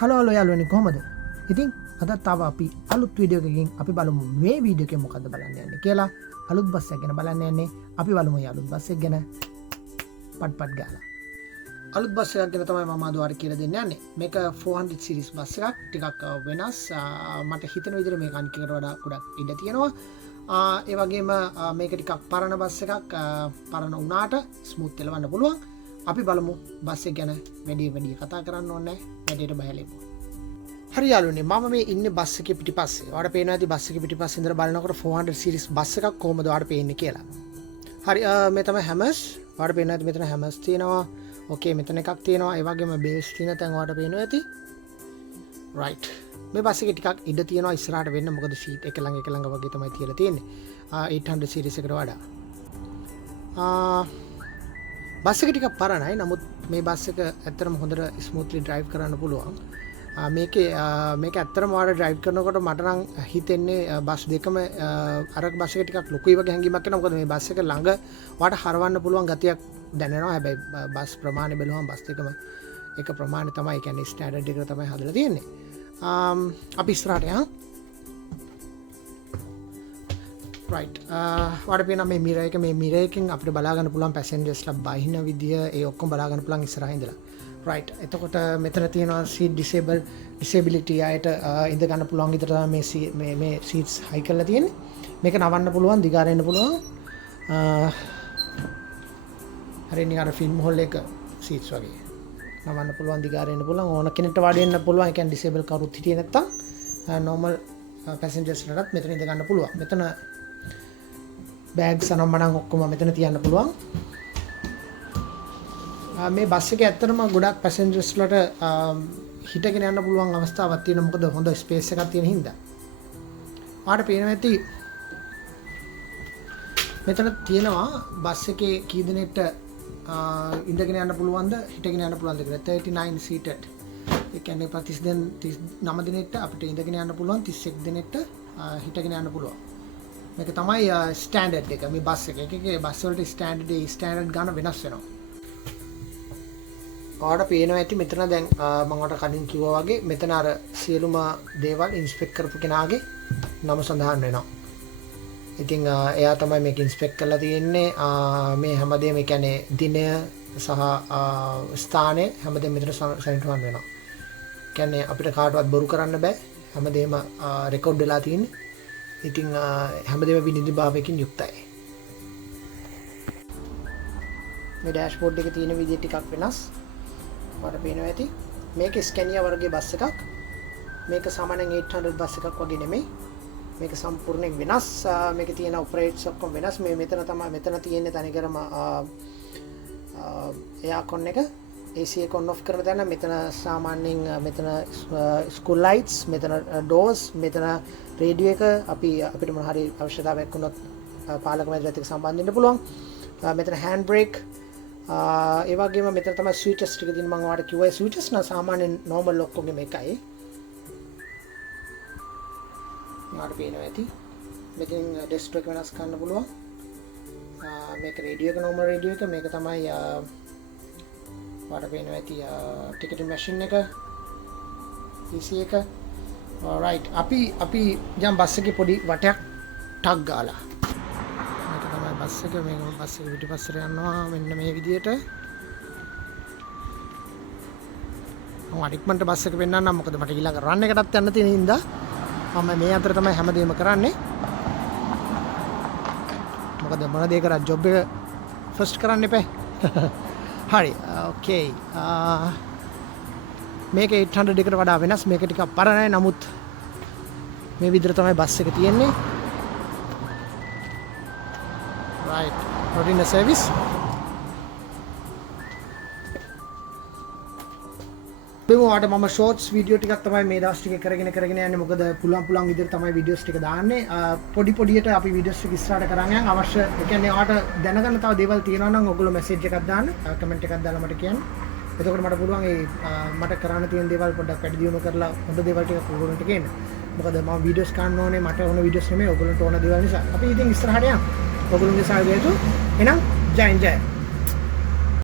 Hello යාළුවනේ කොහමද? ඉතින් අදත් තාම අපි අලුත් වීඩියෝ එකකින් අපි බලමු මේ වීඩියෝ එකේ මොකද්ද බලන්න යන්නේ කියලා. අලුත් බස් එකක් ගැන බලන්න යන්නේ. අපි බලමු මේ අලුත් බස් එක ගැන පට් ගාලා. අලුත් බස් එකක් ගැන තමයි මම අද ඔයාලට කියලා දෙන්න යන්නේ. මේක 400 series බස් එකක්. ටිකක් වෙනස්. මට හිතෙන විදිහට මේක අනිත් එකට වඩා ගොඩක් ඉඩ තියෙනවා. ඒ වගේම මේක ටිකක් පරණ බස් එකක්. පරණ වුණාට ස්මූත් එලවන්න පුළුවන්. අපි බලමු බස් එක ගැන වැඩි කතා කරන්න ඕනේ වැඩියට බයලෙමු. හරි යාළුවනේ මම මේ ඉන්නේ බස් එකේ පිටිපස්සේ. ඔයාලට පේනවා ඇති බස් එකේ පිටිපස්සේ ඉඳලා බලනකොට 400 series බස් එකක් කොහොමද ඔයාලට පේන්නේ කියලා. හරි මේ තමයි හැමර්ස්. ඔයාලට පේනවා ඇති මෙතන හැමර්ස් තියෙනවා. ඕකේ මෙතන එකක් තියෙනවා. ඒ වගේම බේස් තියෙන තැන් ඔයාලට පේනවා ඇති. රයිට්. මේ බස් එකේ ටිකක් ඉඩ තියෙනවා ඉස්සරහට වෙන්න. මොකද සීට් එක ළඟ වගේ තමයි තියලා තියෙන්නේ. 800 series එකට වඩා. බස් එක ටිකක් පරණයි. නමුත් මේ බස් එක ඇත්තටම හොඳට ස්මූත්ලි ඩ්‍රයිව් කරන්න පුළුවන්. මේක ඇත්තටම ඔයාලා ඩ්‍රයිව් කරනකොට මට නම් හිතෙන්නේ බස් දෙකම අර බස් එක ටිකක් ලොකුයි වගේ හැඟීමක් එනවා. මොකද මේ බස් එක ළඟ ඔයාලට හරවන්න පුළුවන් ගතියක් දැනෙනවා. හැබැයි බස් ප්‍රමාණය බලුවම බස් දෙකම එක ප්‍රමාණය තමයි. ඒ කියන්නේ ස්ටෑන්ඩඩ් එකට තමයි හදලා තියෙන්නේ. අපි ඉස්සරහට යමු. රයිට් ඔයාලට පේනවා මේ මිරර් එකෙන් අපිට බලා ගන්න පුළුවන් පැසෙන්ජර්ස්ලා බහින විදිය ඒ ඔක්කොම බලා ගන්න පුළුවන් ඉස්සරහින් ඉඳලා. රයිට් එතකොට මෙතන තියෙනවා සීට් ඩිසේබිලිටි අයට ඉඳ ගන්න පුළුවන් විදිහට තමයි මේ සීට්ස් හයි කරලා තියෙන්නේ. මේක නවන්න පුළුවන් දිගාරෙන්න පුළුවන්. හරිය නිකන් අර ෆිල්ම් හෝල් එක සීට්ස් වගේ. නවන්න පුළුවන් දිගාරෙන්න පුළුවන්. ඕන කෙනෙක්ට වාඩි වෙන්න පුළුවන්. ඒ කියන්නේ ඩිසේබල් කවුරුත් හිටියේ නැත්තම් නෝමල් පැසෙන්ජර්ස්ලටත් මෙතන ඉඳ ගන්න පුළුවන්. මෙතන බෑග්ස් අනම්මනම් ඔක්කොම මෙතන තියන්න පුළුවන්. මේ බස් එකේ ඇත්තටම ගොඩක් පැසෙන්ජර්ස්ලට හිටගෙන යන්න පුළුවන් අවස්ථාවක් තියෙනවා. මොකද හොඳ ස්පේස් එකක් තියෙන හින්දා. ආට පේනවා ඇති මෙතන තියෙනවා බස් එකේ කී දෙනෙක්ට ඉඳගෙන යන්න පුළුවන්ද හිටගෙන යන්න පුළුවන්ද කියලා. 39 seated. ඒ කියන්නේ 39 දෙනෙක්ට අපිට ඉඳගෙන යන්න පුළුවන් 31 දෙනෙක්ට හිටගෙන යන්න පුළුවන්. මේක තමයි ස්ටෑන්ඩඩ් එක මේ බස් එක. එකේ බස් වලට ස්ටෑන්ඩඩ් ගන්න වෙනස් වෙනවා. ඔයාලට පේනවා ඇති මෙතන දැන් මම ඔයාලට කලින් කිව්වා වගේ මෙතන අර සියලුම දේවල් ඉන්ස්පෙක්ට් කරපු කෙනාගේ නම සඳහන් වෙනවා. ඉතින් එයා තමයි මේක ඉන්ස්පෙක්ට් කරලා තියෙන්නේ. මේ හැමදේම ඒ කියන්නේ දිනය සහ ස්ථානය හැමදේම මෙතන සනිටුහන් වෙනවා. කියන්නේ අපිට කාටවත් බොරු කරන්න බෑ. හැමදේම රෙකෝඩ් වෙලා තියෙන්නේ. ඉතින් හැමදේම විනිවිද භාවයකින් යුක්තයි. මේ ඩෑෂ්බෝඩ් එකේ තියෙන විදිය ටිකක් වෙනස්. ඔයාලට පේනවා ඇති. මේක ස්කැනියා වර්ගයේ බස් එකක්. මේක සාමාන්‍යයෙන් 800 බස් එකක් වගේ නෙමෙයි. මේක සම්පූර්ණයෙන් වෙනස්. මේකේ තියෙන ඔපරේට්ස් ඔක්කොම වෙනස්. මෙතන තියෙන්නේ තනිකරම එයාකොන් එක AC එක on off කරන තැන. මෙතන සාමාන්‍යයෙන් මෙතන ස්කූල් ලයිට්ස්, මෙතන ඩෝර්ස්, මෙතන රේඩියෝ එක අපිට මොන හරි අවශ්‍යතාවයක් වුණොත් පාලක මැදිරියත් එක්ක සම්බන්ධ වෙන්න පුළුවන්. මෙතන හෑන්ඩ් බ්‍රේක් ඒ වගේම මෙතන තමයි ස්විචස් ටික තියෙන. මම ඔයාලට කිව්වා ස්විචස් නම් සාමාන්‍යයෙන් නෝමල් ඔක්කොගෙම එකයි. ඔයාලට පේනවා ඇති. මෙතෙන් ඩෙස්ක්ටොප් එක වෙනස් කරන්න පුළුවන්. මේක රේඩියෝ එක නෝමල් රේඩියෝ එක. මේක තමයි ඔයාලට පේනවා ඇති ටිකටින් මැෂින් එක PC එක. රයිට් අපි යම් බස් එකේ පොඩි වටයක් ටක් ගාලා. මේක තමයි බස් එක. මේක බස් එක පිටිපස්සට යනවා මෙන්න මේ විදියට. මම ඉක්මනට බස් එක පෙන්නන්නම්. මොකද මට ඊළඟ රන් එකටත් යන්න තියෙන හින්දා මම මේ අතර තමයි හැමදේම කරන්නේ. මොකද මොන දේ කරා ජොබ් එක ෆස්ට් කරන්න එපා. හරි ඕකේ. මේක 800 එකට වඩා වෙනස්. මේක ටිකක් පරණයි. නමුත් මේ විදිහට තමයි බස් එක තියෙන්නේ. right not in a service. බෙමුවාට මම ෂෝට්ස් වීඩියෝ ටිකක් තමයි මේ දවස් ටික කරගෙන යන්නේ. මොකද පුළුවන් විදිහට තමයි වීඩියෝස් ටික දාන්නේ. පොඩියට අපි වීඩියෝස් ටික ඉස්සරහට කරන් යන අවශ්‍ය ඒ කියන්නේ ඔයාලට දැනගන්න තව දේවල් තියෙනවා නම් ඔයගොල්ලෝ මැසේජ් එකක් දාන්න, කමෙන්ට් එකක් දාලා මට කියන්න. එතකොට මට පුළුවන් මට කරන්න තියෙන දේවල් පොඩ්ඩක් වැඩි දියුණු කරලා හොඳ දේවල් ටිකක් ඔයගොල්ලන්ට කියන්න. මොකද මම වීඩියෝස් ගන්න ඕනේ මට ඕන වීඩියෝස් නෙමෙයි ඔයගොල්ලන්ට ඕන දේවල් නිසා. අපි ඉතින් ඉස්සරහට යමු. ඔයගොල්ලන්ගේ සහයෝගය එහෙනම් ජය ජය.